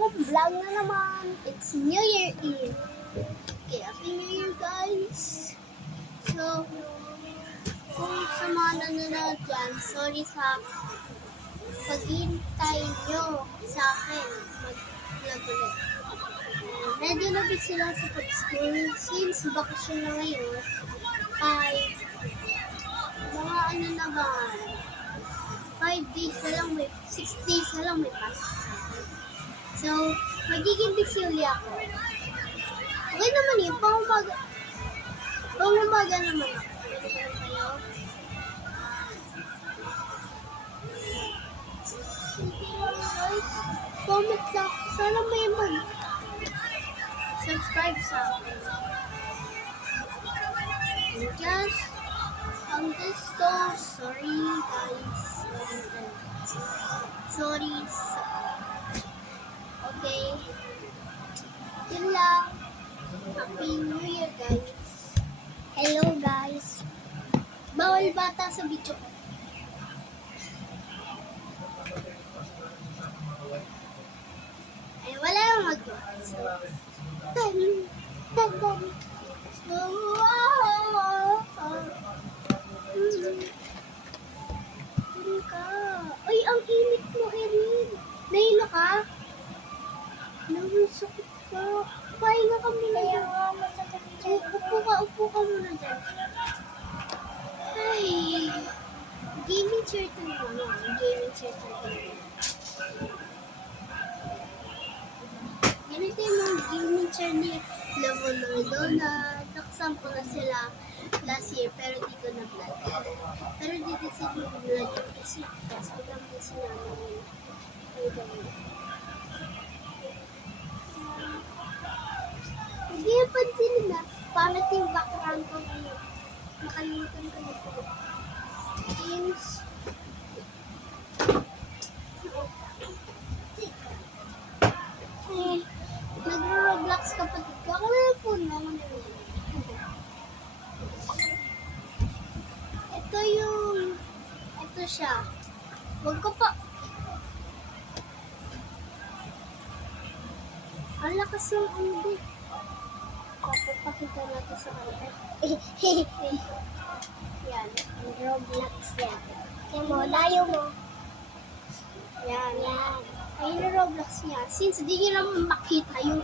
panibagong vlog na naman. It's New Year Eve. Okay, Happy New Year guys. So, kung sa mga nanonood dyan, sorry sa paghintay nyo sa akin mag-vlog ulit. Medyo nabit sila sa pag-school since bakasyon na ngayon ay mga ano naman 5 days na lang, 6 days na lang may pasok. So, magiging busy ulit ako. Okay naman yun, pangumaga naman ako. Pwede naman kayo. Guys, comment lang. Sana may subscribe sa akin. I'm just so sorry guys. Sorry. Okay. Yun lang. Happy New Year guys. Hello guys. Bawal bata sa video ko. Ay, wala nang magawa. So, ay, ang init mo, Erin. Nahilo ka? Sakit ka. Pahinga ka muna yan. Upo ka muna dyan. Ay, gaming chair to mo. Gaming chair to mo. Ganito yung mga gaming chair ni Leonardo na nakasampo na sila last year pero di ko na-vlog. Pero dito sila na-vlog kasi sobrang busy namin. Hindi yung pansin na pangit yung background ko ngayon. Nakalimutan ko na ito. Games. Nag-Roblox kapatid ko. Ako na yung phone mo. Ito siya. Huwag ko pa. Ang lakas yung undi. Papapakita natin sa kanila. Yan. Ang Roblox yan. Yan mo. Layo mo. Yan. Ayun yung Roblox niya. Since di nyo naman makita yung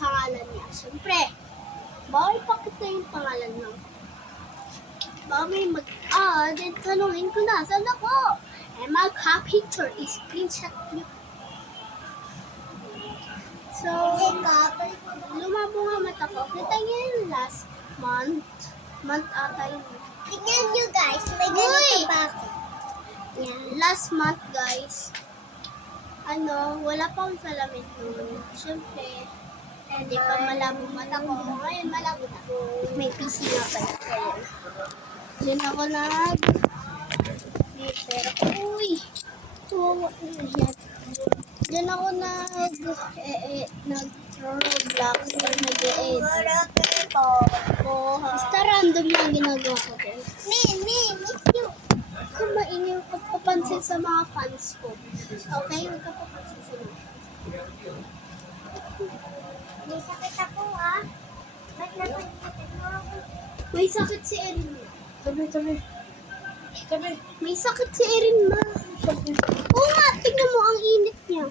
pangalan niya. Siyempre, bawal pakita yung pangalan mo. Baka may then tanungin ko na, saan ako? And mag-picture, screenshot nyo. So, lumabo nga mata ko. Kita nyo yung last month ata yun. Tingnan nyo guys, may ganito pa ako. Yan, last month guys. Wala pa akong salamin nun. Siyempre, hindi pa malabo mata ko. Ngayon malabo na. May PC nga pala. Ayan. Diyan ako Diyan ako nag-Roblox or nag-edit. Basta random lang ginagawa ko din. Miss you. Kung maingay ko papansin sa mga fans ko. Okay? Huwag ka papansin sa mga fans ko. May sakit ako Ba't napanimutan mo ako? May sakit si Erin. Tabi. May sakit si Erin ma. Oo nga, tingnan mo ang init niya.